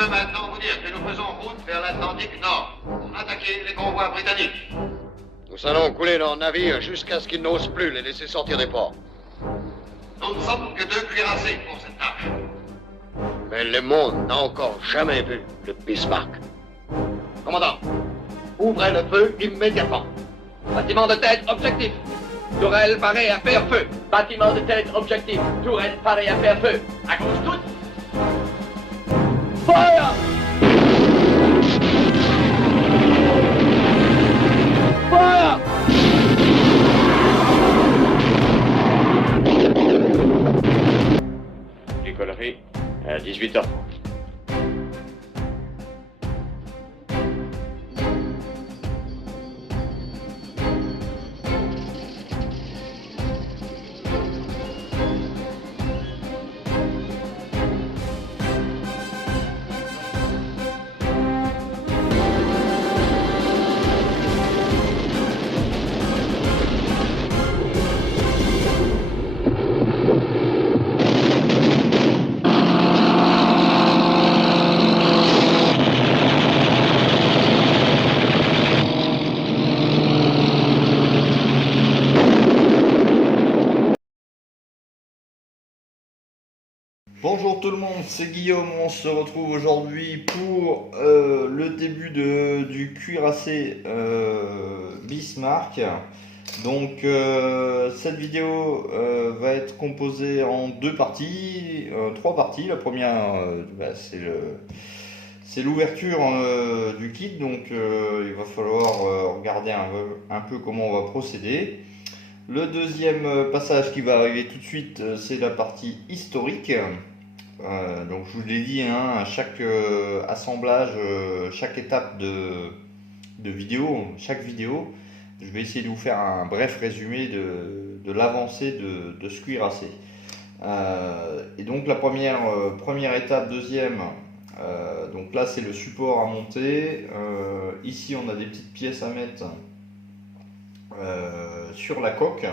peux maintenant vous dire que nous faisons route vers l'Atlantique Nord pour attaquer les convois britanniques. Nous allons couler leurs navires jusqu'à ce qu'ils n'osent plus les laisser sortir des ports. Nous ne sommes que deux cuirassés pour cette tâche. Mais le monde n'a encore jamais vu le Bismarck. Commandant, ouvrez le feu immédiatement. Bâtiment de tête, objectif. Tourelle parée à faire feu. Bâtiment de tête, objectif. Tourelle parée à faire feu. À gauche toute. Fire! Fire! Décollerie à 18h30. Bonjour tout le monde, c'est Guillaume, on se retrouve aujourd'hui pour le début du cuirassé Bismarck. Donc cette vidéo va être composée en trois parties. La première c'est l'ouverture du kit, donc il va falloir regarder un peu comment on va procéder. Le deuxième passage qui va arriver tout de suite, c'est la partie historique. Donc je vous l'ai dit, hein, à chaque assemblage, chaque étape de vidéo, chaque vidéo, je vais essayer de vous faire un bref résumé de l'avancée de ce cuirassé. Et donc la première étape, deuxième, donc là c'est le support à monter. Ici on a des petites pièces à mettre sur la coque.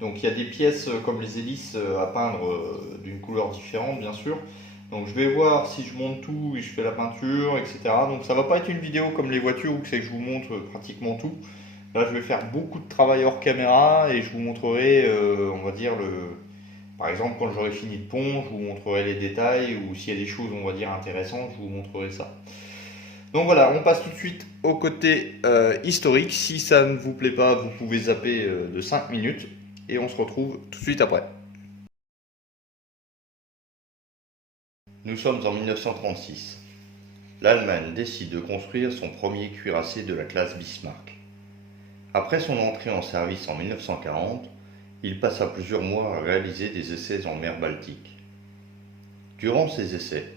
Donc il y a des pièces comme les hélices à peindre d'une couleur différente bien sûr. Donc je vais voir si je monte tout et je fais la peinture, etc. Donc ça va pas être une vidéo comme les voitures où c'est que je vous montre pratiquement tout. Là je vais faire beaucoup de travail hors caméra et je vous montrerai, on va dire, par exemple quand j'aurai fini de pont, je vous montrerai les détails, ou s'il y a des choses on va dire intéressantes, je vous montrerai ça. Donc voilà, on passe tout de suite au côté historique. Si ça ne vous plaît pas, vous pouvez zapper de 5 minutes. Et on se retrouve tout de suite après. Nous sommes en 1936. L'Allemagne décide de construire son premier cuirassé de la classe Bismarck. Après son entrée en service en 1940, il passa plusieurs mois à réaliser des essais en mer Baltique. Durant ces essais,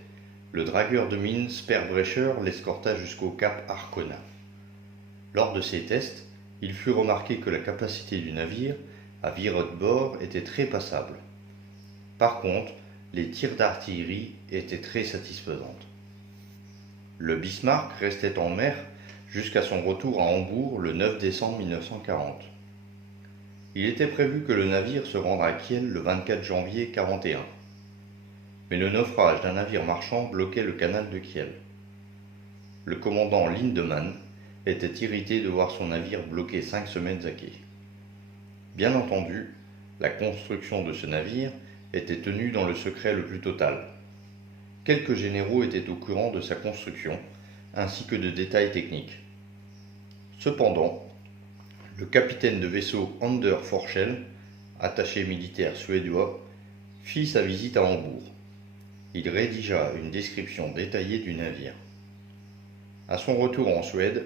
le dragueur de mine Speerbrecher l'escorta jusqu'au cap Arkona. Lors de ces tests, il fut remarqué que la capacité du navire à virer de bord était très passable. Par contre, les tirs d'artillerie étaient très satisfaisantes. Le Bismarck restait en mer jusqu'à son retour à Hambourg le 9 décembre 1940. Il était prévu que le navire se rende à Kiel le 24 janvier 1941. Mais le naufrage d'un navire marchand bloquait le canal de Kiel. Le commandant Lindemann était irrité de voir son navire bloqué 5 semaines à quai. Bien entendu, la construction de ce navire était tenue dans le secret le plus total. Quelques généraux étaient au courant de sa construction, ainsi que de détails techniques. Cependant, le capitaine de vaisseau Anders Forssell, attaché militaire suédois, fit sa visite à Hambourg. Il rédigea une description détaillée du navire. À son retour en Suède,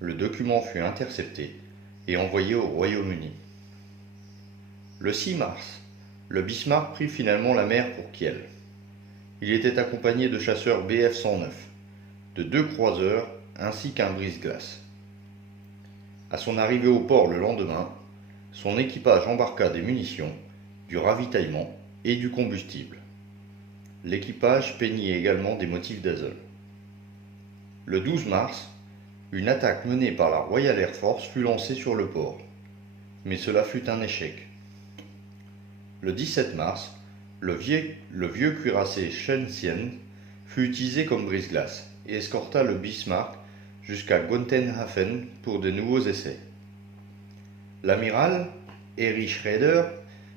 le document fut intercepté et envoyé au Royaume-Uni. Le 6 mars, le Bismarck prit finalement la mer pour Kiel. Il était accompagné de chasseurs Bf-109, de 2 croiseurs ainsi qu'un brise-glace. À son arrivée au port le lendemain, son équipage embarqua des munitions, du ravitaillement et du combustible. L'équipage peignit également des motifs d'azole. Le 12 mars, une attaque menée par la Royal Air Force fut lancée sur le port, mais cela fut un échec. Le 17 mars, le vieux cuirassé Shenzhen fut utilisé comme brise-glace et escorta le Bismarck jusqu'à Gotenhafen pour de nouveaux essais. L'amiral Erich Raeder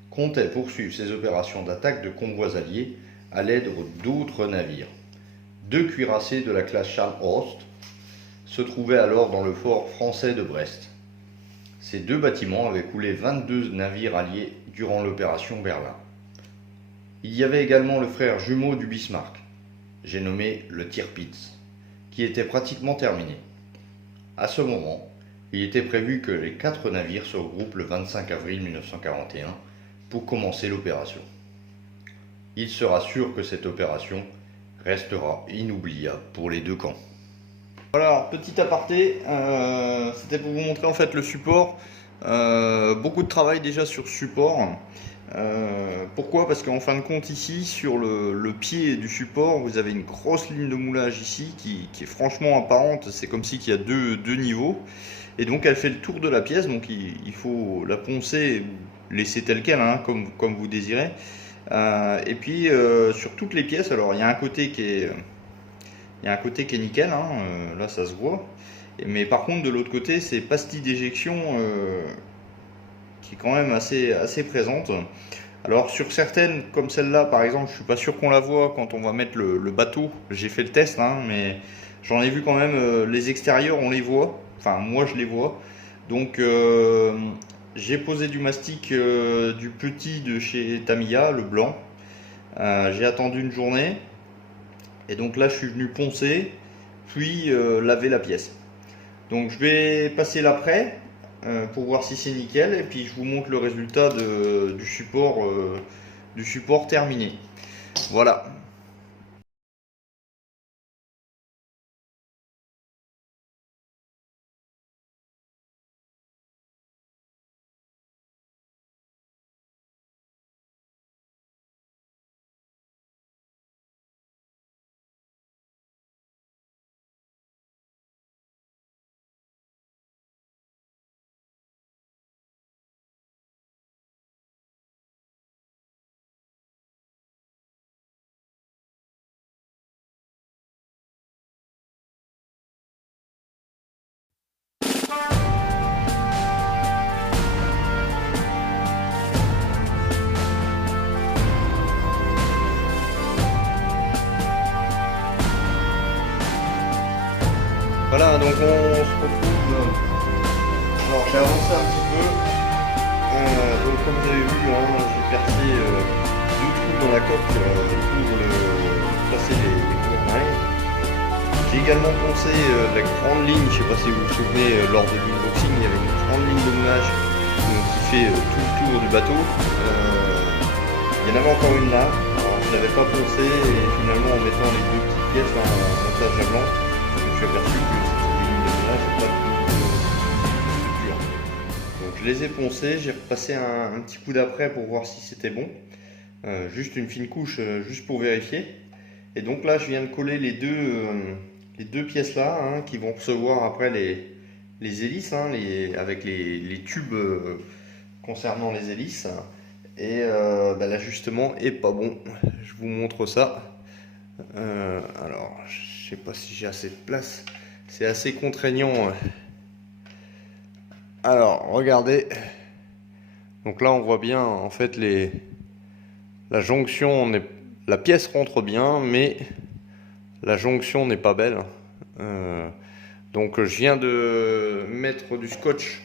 comptait poursuivre ses opérations d'attaque de convois alliés à l'aide d'autres navires. 2 cuirassés de la classe Charles Horst se trouvaient alors dans le fort français de Brest. Ces 2 bâtiments avaient coulé 22 navires alliés durant l'opération Berlin. Il y avait également le frère jumeau du Bismarck, j'ai nommé le Tirpitz, qui était pratiquement terminé. À ce moment, il était prévu que les 4 navires se regroupent le 25 avril 1941 pour commencer l'opération. Il sera sûr que cette opération restera inoubliable pour les 2 camps. Voilà, alors, petit aparté, c'était pour vous montrer en fait le support. Beaucoup de travail déjà sur ce support. Pourquoi? Parce qu'en fin de compte ici, sur le pied du support, vous avez une grosse ligne de moulage ici qui est franchement apparente. C'est comme si il y a deux niveaux. Et donc elle fait le tour de la pièce, donc il faut la poncer, laisser telle quelle, hein, comme vous désirez. Et puis sur toutes les pièces, alors il y a un côté qui est nickel, hein, là ça se voit. Mais par contre de l'autre côté, c'est pastille d'éjection qui est quand même assez présente. Alors sur certaines, comme celle-là par exemple, je suis pas sûr qu'on la voit quand on va mettre le bateau. J'ai fait le test, hein, mais j'en ai vu quand même, les extérieurs on les voit. Enfin moi je les vois. Donc j'ai posé du mastic du petit de chez Tamiya, le blanc. J'ai attendu une journée. Et donc là je suis venu poncer, puis laver la pièce. Donc je vais passer l'après pour voir si c'est nickel. Et puis je vous montre le résultat du support terminé. Voilà. Voilà, donc on se retrouve. Alors j'ai avancé un petit peu. Donc comme vous avez vu, hein, j'ai percé 2 trous dans la coque pour passer les gouvernails. J'ai également poncé la grande ligne, je ne sais pas si vous vous souvenez, lors de l'unboxing, il y avait une grande ligne de moulage qui fait tout le tour du bateau. Il y en avait encore une là, alors je ne l'avais pas poncé et finalement en mettant les 2 petites pièces en montage à blanc, je me suis aperçu que c'était des lignes de moulage et pas de structure. Donc je les ai poncées, j'ai repassé un petit coup d'après pour voir si c'était bon. Juste une fine couche, juste pour vérifier. Et donc là je viens de coller les deux pièces là, hein, qui vont recevoir après les hélices, hein, avec les tubes concernant les hélices. Et l'ajustement est pas bon. Je vous montre ça. Alors je sais pas si j'ai assez de place, c'est assez contraignant. Alors regardez, donc là on voit bien en fait la jonction, la pièce rentre bien, mais la jonction n'est pas belle. Donc je viens de mettre du scotch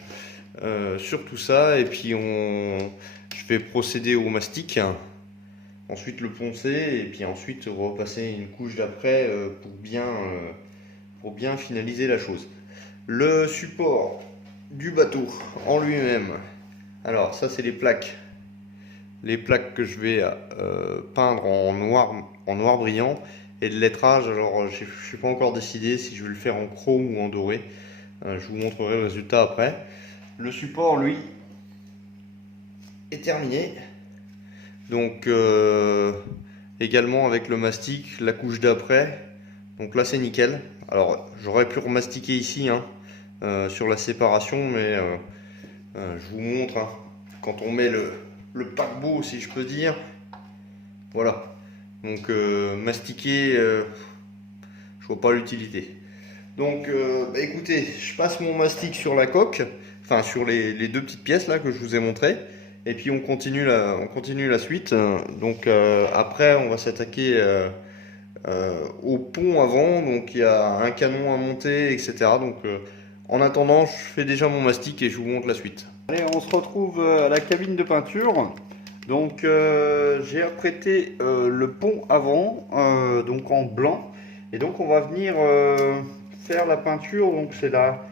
sur tout ça, et puis je vais procéder au mastic, ensuite le poncer, et puis ensuite repasser une couche d'après pour bien finaliser la chose. Le support du bateau en lui-même, alors ça c'est les plaques que je vais peindre en noir brillant, et le lettrage, alors je ne suis pas encore décidé si je vais le faire en chrome ou en doré. Je vous montrerai le résultat après. Le support lui est terminé, donc également avec le mastic, la couche d'après, donc là c'est nickel. Alors j'aurais pu remastiquer ici, hein, sur la séparation, mais je vous montre, hein, quand on met le paquebot, si je peux dire, voilà, Donc mastiquer, je vois pas l'utilité. Donc écoutez, je passe mon mastic sur la coque, enfin sur les deux petites pièces là que je vous ai montré. Et puis on continue la suite. Donc après on va s'attaquer au pont avant. Donc il y a un canon à monter, etc. Donc en attendant, je fais déjà mon mastic et je vous montre la suite. Allez, on se retrouve à la cabine de peinture. Donc j'ai apprêté le pont avant, donc en blanc. Et donc on va venir faire la peinture. Donc c'est la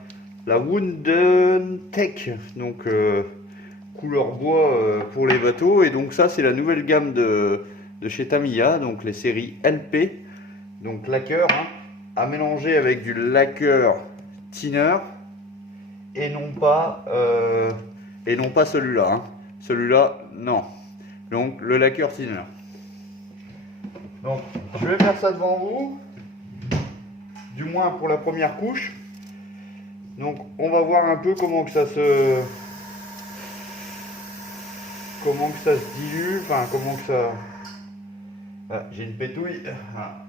Wooden Tech. Donc couleur bois pour les bateaux. Et donc ça c'est la nouvelle gamme de chez Tamiya, donc les séries LP, donc lacquer, hein, à mélanger avec du lacquer thinner et non pas celui-là, hein. Celui-là non, donc le lacquer thinner. Donc je vais faire ça devant vous, du moins pour la première couche. Donc on va voir un peu comment que ça se dilue, enfin comment que ça... Ah, j'ai une pétouille. Ah.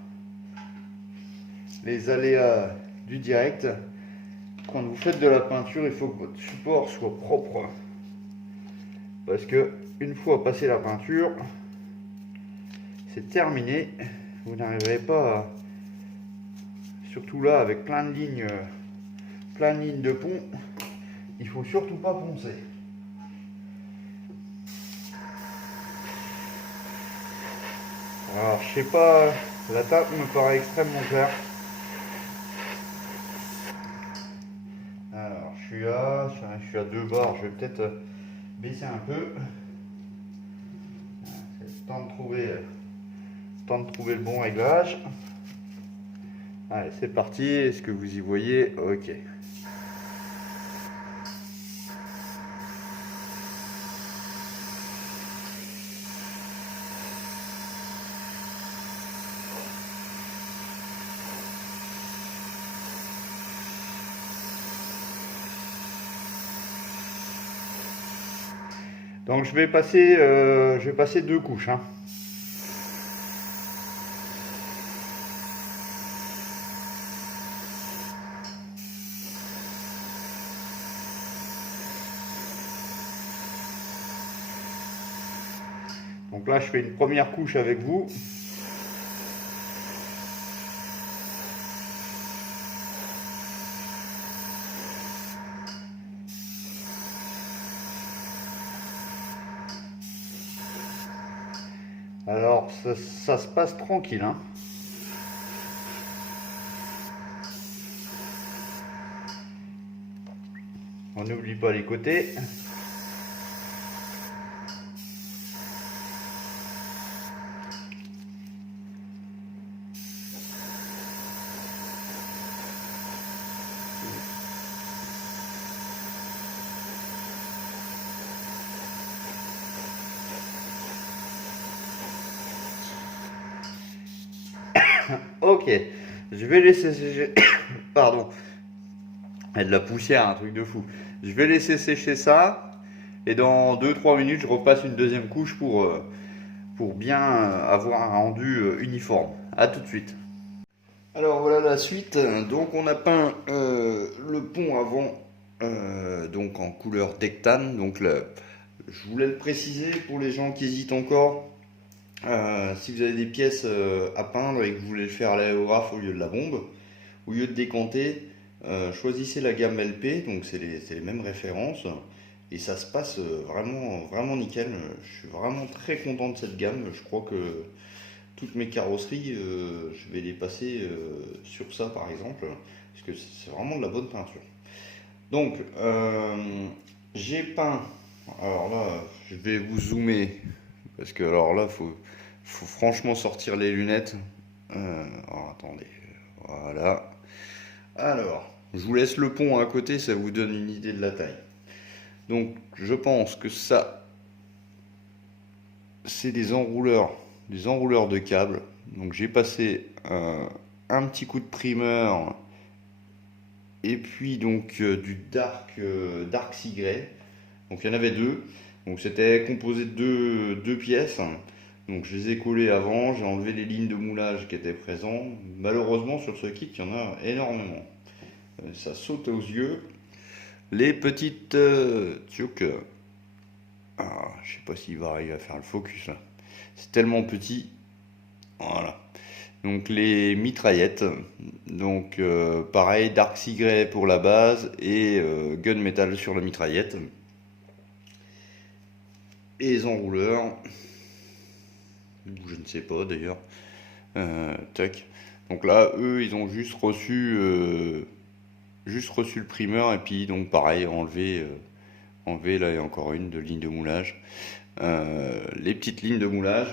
Les aléas du direct. Quand vous faites de la peinture, il faut que votre support soit propre. Parce que une fois passé la peinture, c'est terminé. Vous n'arriverez pas à... Surtout là, avec plein de lignes de pont, il faut surtout pas poncer. Alors, je sais pas, la table me paraît extrêmement claire. Alors, je suis à 2 barres, je vais peut-être baisser un peu. C'est le temps de trouver le bon réglage. Allez, c'est parti. Est-ce que vous y voyez? Ok. Donc je vais passer 2 couches, hein. Donc là je fais une première couche avec vous. Alors ça se passe tranquille, hein. On n'oublie pas les côtés. Ok, je vais laisser sécher. Pardon. Il y a de la poussière, un truc de fou. Je vais laisser sécher ça. Et dans 2-3 minutes, je repasse une deuxième couche pour bien avoir un rendu uniforme. A tout de suite. Alors voilà la suite. Donc on a peint le pont avant, donc en couleur dectane. Donc je voulais le préciser pour les gens qui hésitent encore. Si vous avez des pièces à peindre et que vous voulez le faire à l'aérographe au lieu de la bombe, au lieu de décanter, choisissez la gamme LP, donc c'est les mêmes références, et ça se passe vraiment nickel. Je suis vraiment très content de cette gamme. Je crois que toutes mes carrosseries, je vais les passer sur ça par exemple, parce que c'est vraiment de la bonne peinture. Donc j'ai peint, alors là je vais vous zoomer, parce que alors là faut franchement sortir les lunettes. Alors, attendez, voilà. Alors, je vous laisse le pont à côté, ça vous donne une idée de la taille. Donc, je pense que ça, c'est des enrouleurs de câbles. Donc, j'ai passé un petit coup de primeur et puis donc du dark sea grey. Donc, il y en avait deux. Donc, c'était composé de deux pièces. Donc je les ai collés avant, j'ai enlevé les lignes de moulage qui étaient présentes. Malheureusement sur ce kit, il y en a énormément. Ça saute aux yeux. Les petites tchouk. Ah, je sais pas s'il va arriver à faire le focus là. C'est tellement petit. Voilà. Donc les mitraillettes. Donc pareil, Dark Sea Grey pour la base et Gunmetal sur la mitraillette. Et les enrouleurs. Je ne sais pas d'ailleurs. Tac. Donc là, eux, ils ont juste reçu le primeur et puis donc pareil, enlever là il y a encore une de ligne de moulage. Les petites lignes de moulage.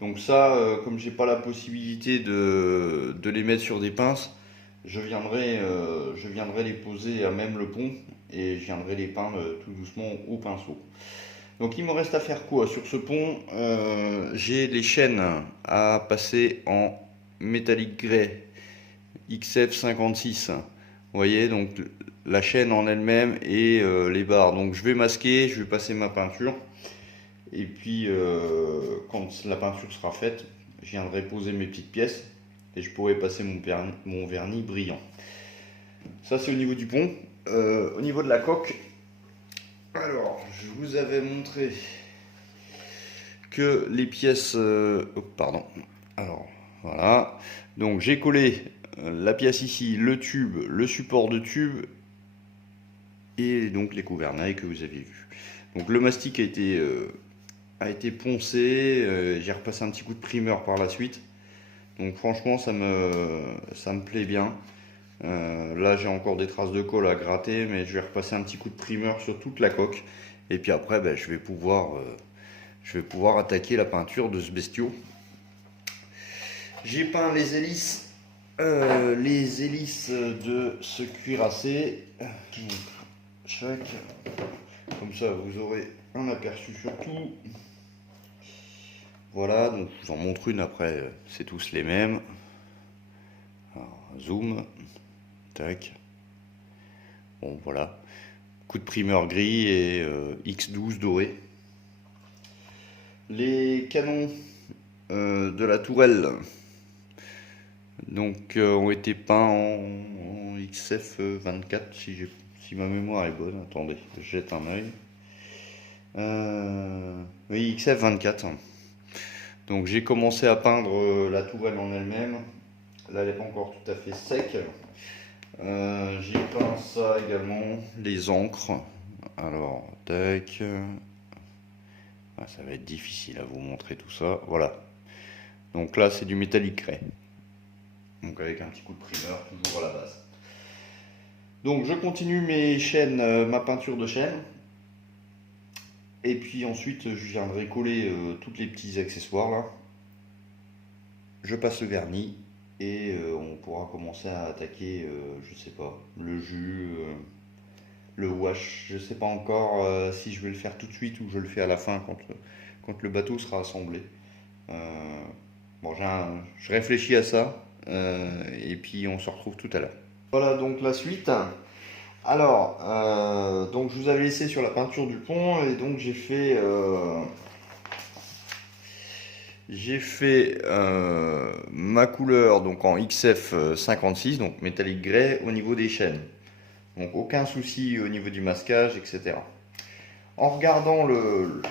Donc ça, comme j'ai pas la possibilité de les mettre sur des pinces, je viendrai les poser à même le pont et je viendrai les peindre tout doucement au pinceau. Donc il me reste à faire quoi sur ce pont? J'ai les chaînes à passer en métallique grès XF 56. Vous voyez, donc la chaîne en elle-même et les barres. Donc je vais masquer, je vais passer ma peinture. Et puis quand la peinture sera faite, je viendrai poser mes petites pièces et je pourrai passer mon vernis brillant. Ça c'est au niveau du pont. Au niveau de la coque, alors je vous avais montré que les pièces... pardon. Alors voilà. Donc j'ai collé la pièce ici, le tube, le support de tube et donc les gouvernails que vous avez vus. Donc le mastic a été poncé, j'ai repassé un petit coup de primeur par la suite. Donc franchement ça me plaît bien. Là j'ai encore des traces de colle à gratter, mais je vais repasser un petit coup de primeur sur toute la coque. Et puis après ben, je vais pouvoir attaquer la peinture de ce bestiau. J'ai peint les hélices de ce cuirassé. Comme ça vous aurez un aperçu sur tout. Voilà, donc je vous en montre une après, c'est tous les mêmes. Alors, zoom, tac. Bon voilà, coup de primeur gris et X12 doré. Les canons de la tourelle donc ont été peints en XF 24 si ma mémoire est bonne. Attendez, je jette un œil. Oui, XF 24. Donc j'ai commencé à peindre la tourelle en elle-même. Là elle n'est pas encore tout à fait sec. J'ai peint ça également, les encres. Alors tac. Ah, ça va être difficile à vous montrer tout ça. Voilà. Donc là c'est du métallique grès. Donc avec un petit coup de primeur toujours à la base. Donc je continue mes chaînes, ma peinture de chaîne. Et puis ensuite je viendrai coller tous les petits accessoires là. Je passe le vernis et on pourra commencer à attaquer, je sais pas, le jus, le wash. Je sais pas encore si je vais le faire tout de suite ou je le fais à la fin quand le bateau sera assemblé. Bon, je réfléchis à ça et puis on se retrouve tout à l'heure. Voilà donc la suite. Alors, donc je vous avais laissé sur la peinture du pont et donc j'ai fait ma couleur donc en XF 56, donc métallique grès au niveau des chaînes. Donc aucun souci au niveau du masquage, etc. En regardant le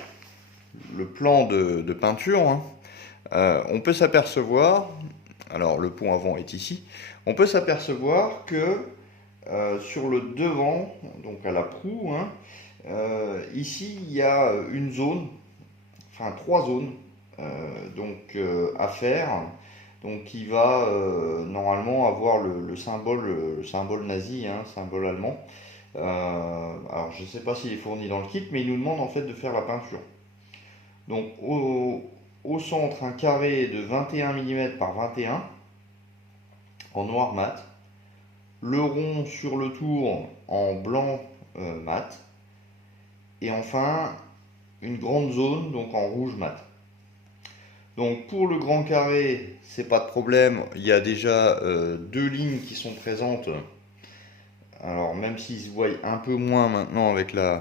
plan de peinture, hein, on peut s'apercevoir, alors le pont avant est ici, on peut s'apercevoir que sur le devant, donc à la proue, hein, ici il y a une zone, enfin 3 zones à faire, donc qui va normalement avoir le symbole nazi, hein, symbole allemand. Alors je ne sais pas s'il est fourni dans le kit, mais il nous demande en fait de faire la peinture. Donc au centre un carré de 21 mm par 21 en noir mat. Le rond sur le tour en blanc mat, et enfin une grande zone donc en rouge mat. Donc pour le grand carré, c'est pas de problème, il y a déjà 2 lignes qui sont présentes. Alors même s'ils se voient un peu moins maintenant avec la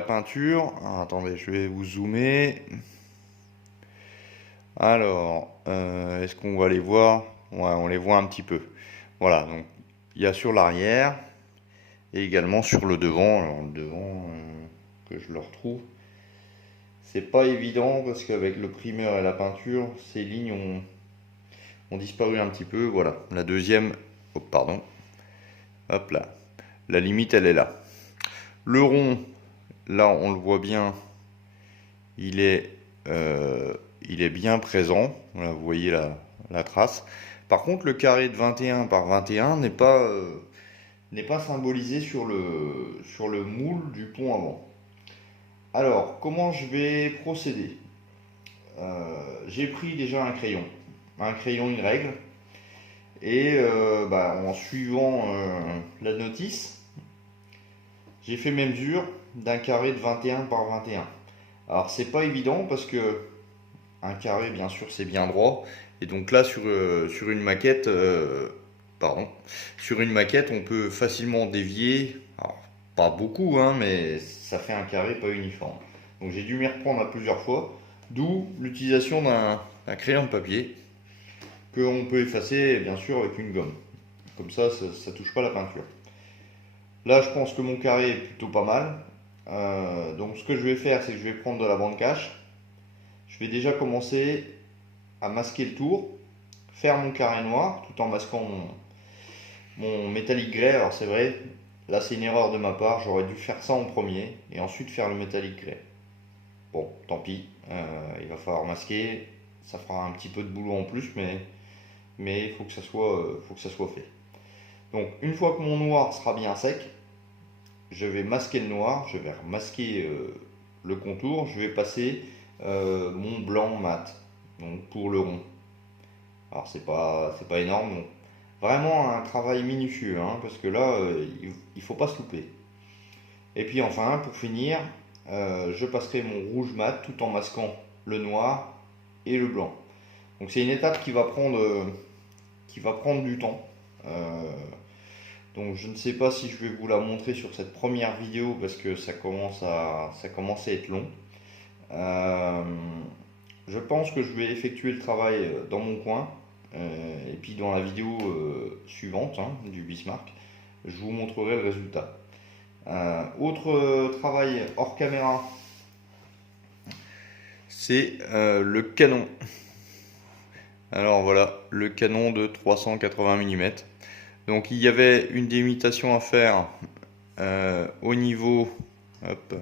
peinture. Alors, attendez, je vais vous zoomer. Alors, est-ce qu'on va les voir? Ouais, on les voit un petit peu. Voilà, donc il y a sur l'arrière et également sur le devant. Alors le devant, que je le retrouve. C'est pas évident parce qu'avec le primeur et la peinture, ces lignes ont disparu un petit peu. Voilà, la deuxième, oh, pardon, hop là, la limite elle est là. Le rond, là on le voit bien, il est bien présent. Voilà, vous voyez la trace. Par contre, le carré de 21 par 21 n'est pas symbolisé sur le moule du pont avant. Alors, comment je vais procéder? J'ai pris déjà un crayon, une règle, et en suivant la notice, j'ai fait mes mesures d'un carré de 21 par 21. Alors, c'est pas évident parce que un carré, bien sûr, c'est bien droit, et donc là, sur une maquette, on peut facilement dévier. Alors, pas beaucoup, hein, mais ça fait un carré pas uniforme. Donc j'ai dû m'y reprendre à plusieurs fois, d'où l'utilisation d'un crayon de papier que on peut effacer bien sûr avec une gomme. Comme ça touche pas la peinture. Là, je pense que mon carré est plutôt pas mal. Donc ce que je vais faire, c'est que je vais prendre de la bande cache. Je vais déjà commencer à masquer le tour, faire mon carré noir tout en masquant mon métallique grès. Alors c'est vrai, là c'est une erreur de ma part, j'aurais dû faire ça en premier et ensuite faire le métallique grès. Bon, tant pis, il va falloir masquer, ça fera un petit peu de boulot en plus, mais il faut que ça soit fait. Donc une fois que mon noir sera bien sec, je vais masquer le noir, je vais remasquer le contour, je vais passer mon blanc mat, donc pour le rond. Alors c'est pas énorme, donc vraiment un travail minutieux, hein, parce que là il faut pas se louper. Et puis enfin, pour finir, je passerai mon rouge mat tout en masquant le noir et le blanc. Donc c'est une étape qui va prendre du temps. Donc je ne sais pas si je vais vous la montrer sur cette première vidéo parce que ça commence à être long. Je pense que je vais effectuer le travail dans mon coin. Et puis dans la vidéo suivante, hein, du Bismarck, je vous montrerai le résultat. Autre travail hors caméra, c'est le canon. Alors voilà, le canon de 380 mm. Donc il y avait une délimitation à faire au niveau, hop,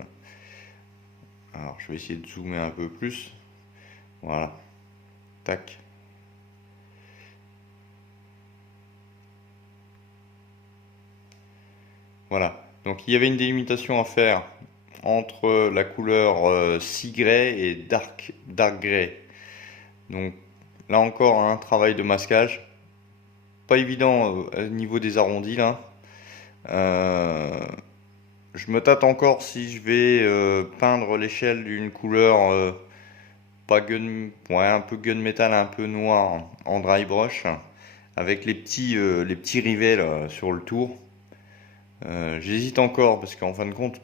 alors je vais essayer de zoomer un peu plus, voilà, tac. Voilà, donc il y avait une délimitation à faire entre la couleur Sea et dark grey. Donc là encore un travail de masquage, pas évident au niveau des arrondis là. Je me tâte encore si je vais peindre l'échelle d'une couleur un peu gunmetal, un peu noir en dry brush, avec les petits rivets là, sur le tour. J'hésite encore parce qu'en fin de compte,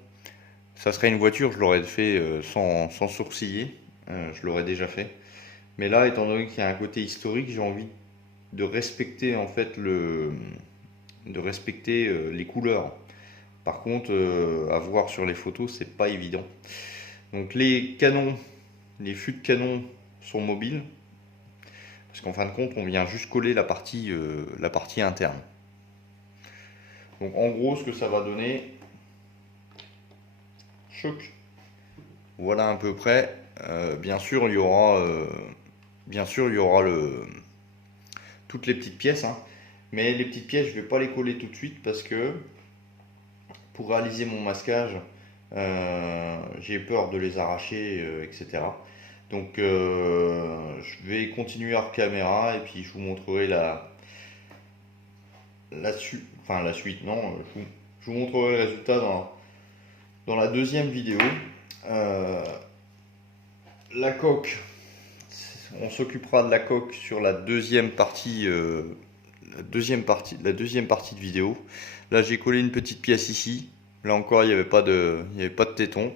ça serait une voiture, je l'aurais fait sans sourciller, je l'aurais déjà fait. Mais là, étant donné qu'il y a un côté historique, j'ai envie de respecter en fait les couleurs. Par contre, à voir sur les photos, c'est pas évident. Donc les canons, les fûts de canon sont mobiles, parce qu'en fin de compte, on vient juste coller la partie interne. Donc en gros, ce que ça va donner, choc. Voilà à peu près. Bien sûr, il y aura toutes les petites pièces, hein. Mais les petites pièces, je vais pas les coller tout de suite parce que pour réaliser mon masquage, j'ai peur de les arracher, etc. Donc je vais continuer hors caméra et puis je vous montrerai la suite, non, je vous montrerai le résultat dans la deuxième vidéo. La coque, on s'occupera de la coque sur la deuxième partie de vidéo. Là j'ai collé une petite pièce ici, là encore il n'y avait pas de téton.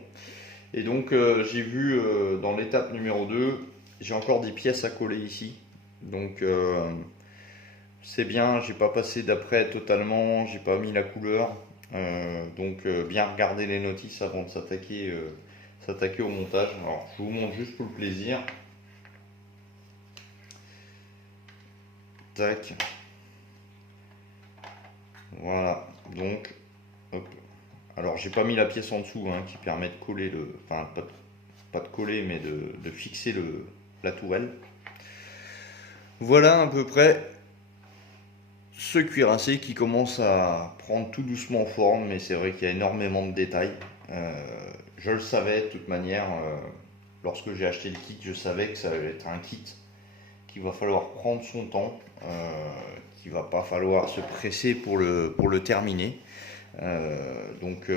Et donc j'ai vu dans l'étape numéro 2 j'ai encore des pièces à coller ici. Donc c'est bien, j'ai pas passé d'après totalement, j'ai pas mis la couleur. Donc bien regarder les notices avant de s'attaquer au montage. Alors je vous montre juste pour le plaisir. Tac. Voilà, donc hop. Alors j'ai pas mis la pièce en dessous hein, qui permet de coller enfin pas de coller mais de fixer la tourelle. Voilà à peu près ce cuirassé qui commence à prendre tout doucement forme, mais c'est vrai qu'il y a énormément de détails. Je le savais de toute manière, lorsque j'ai acheté le kit, je savais que ça allait être un kit qu'il va falloir prendre son temps, qu'il va pas falloir se presser pour le terminer. Donc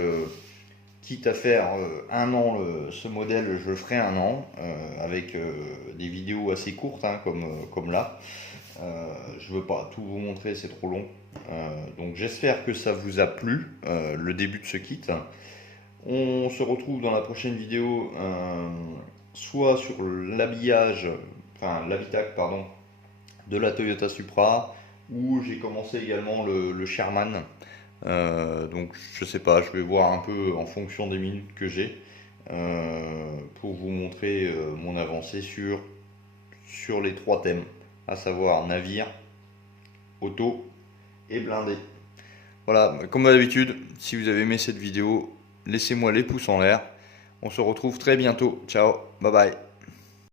quitte à faire un an ce modèle, je le ferai un an avec des vidéos assez courtes hein, comme là. Je veux pas tout vous montrer, c'est trop long. Donc j'espère que ça vous a plu le début de ce kit. On se retrouve dans la prochaine vidéo soit sur l'habillage, enfin l'habitacle pardon, de la Toyota Supra, où j'ai commencé également le Sherman. Donc je sais pas, je vais voir un peu en fonction des minutes que j'ai pour vous montrer mon avancée sur les 3 thèmes, à savoir navire, auto et blindé. Voilà, comme d'habitude, si vous avez aimé cette vidéo, laissez-moi les pouces en l'air. On se retrouve très bientôt. Ciao, bye bye.